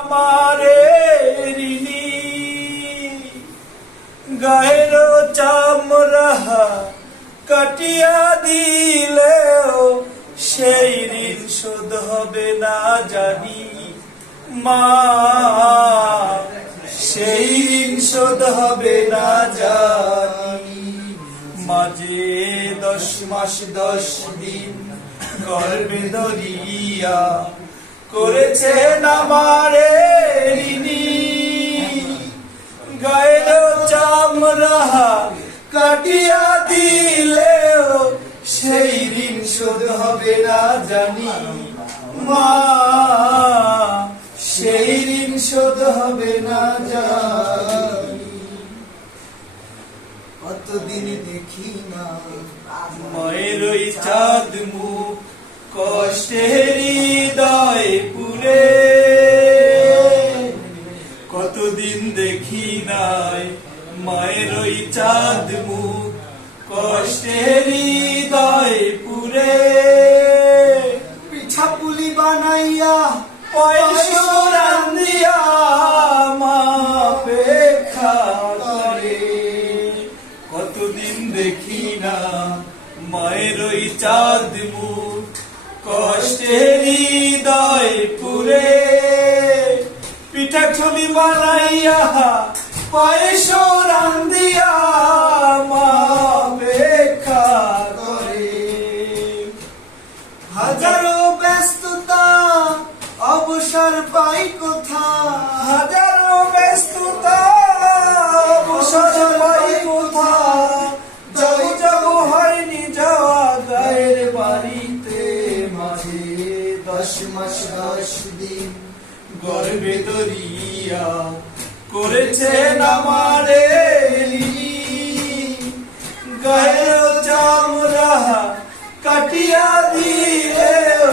আমারে ঋণী গায়ের চামড়া কাটিয়া দিলেও সেই ঋণ শোধ হবে না জানি মা, সেই ঋণ শোধ হবে না জানি। মাঝে 10 মাস 10 দিন গর্ভে ধরিয়া করেছেন আমারে ঋণী গায়ের চামড়া কাটিয়া দিলেও সেই ঋণ শোধ হবে না জানি মা, সেই ঋণ শোধ হবে না জানি। কতদিন দেখি না মায়ের ওই চাঁদ মুখ কষ্টের হৃদয় পুরে, কতদিন দেখি নাই মায়ের ওই চাঁদ মুখ কষ্টের হৃদয় পুরে। পিঠা পুলি বানাইয়া পয়সা রান্ধিয়া মা অপেক্ষা করে, কতদিন দেখি না মায়ের ওই চাঁদ মুখ কষ্টের হৃদয় পুরে। পিঠা ছবি বানাইয়া পয়সা রান্ধিয়া মা অপেক্ষা করে। হাজারো ব্যস্ততা অবসর পাই কোথা, হাজারো ব্যস্ততা অবসর পাই কোথা, যাবো যাবো হয়নি যাওয়া গায়ের বাড়িতে। মাঝে 10 মাস 10 দিন গর্ভে ধরিয়া করেছেন আমারে ঋণী গায়ের চামড়া কাটিয়া দিলেও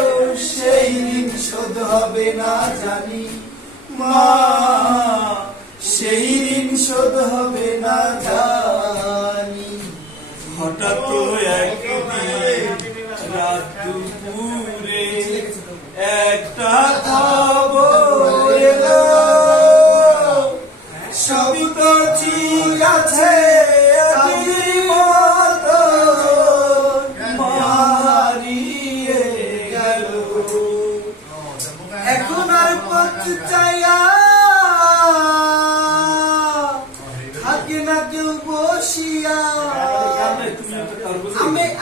সেই ঋণ শোধ হবে না জানি মা, সেই ঋণ শোধ হবে না জানি। হঠাৎ একদিন রাত দুপুরে একটা খবর এলো, সবই তো ঠিক আছে আগের মতো, মারিয়ে গেল। এখন আর পথ চাই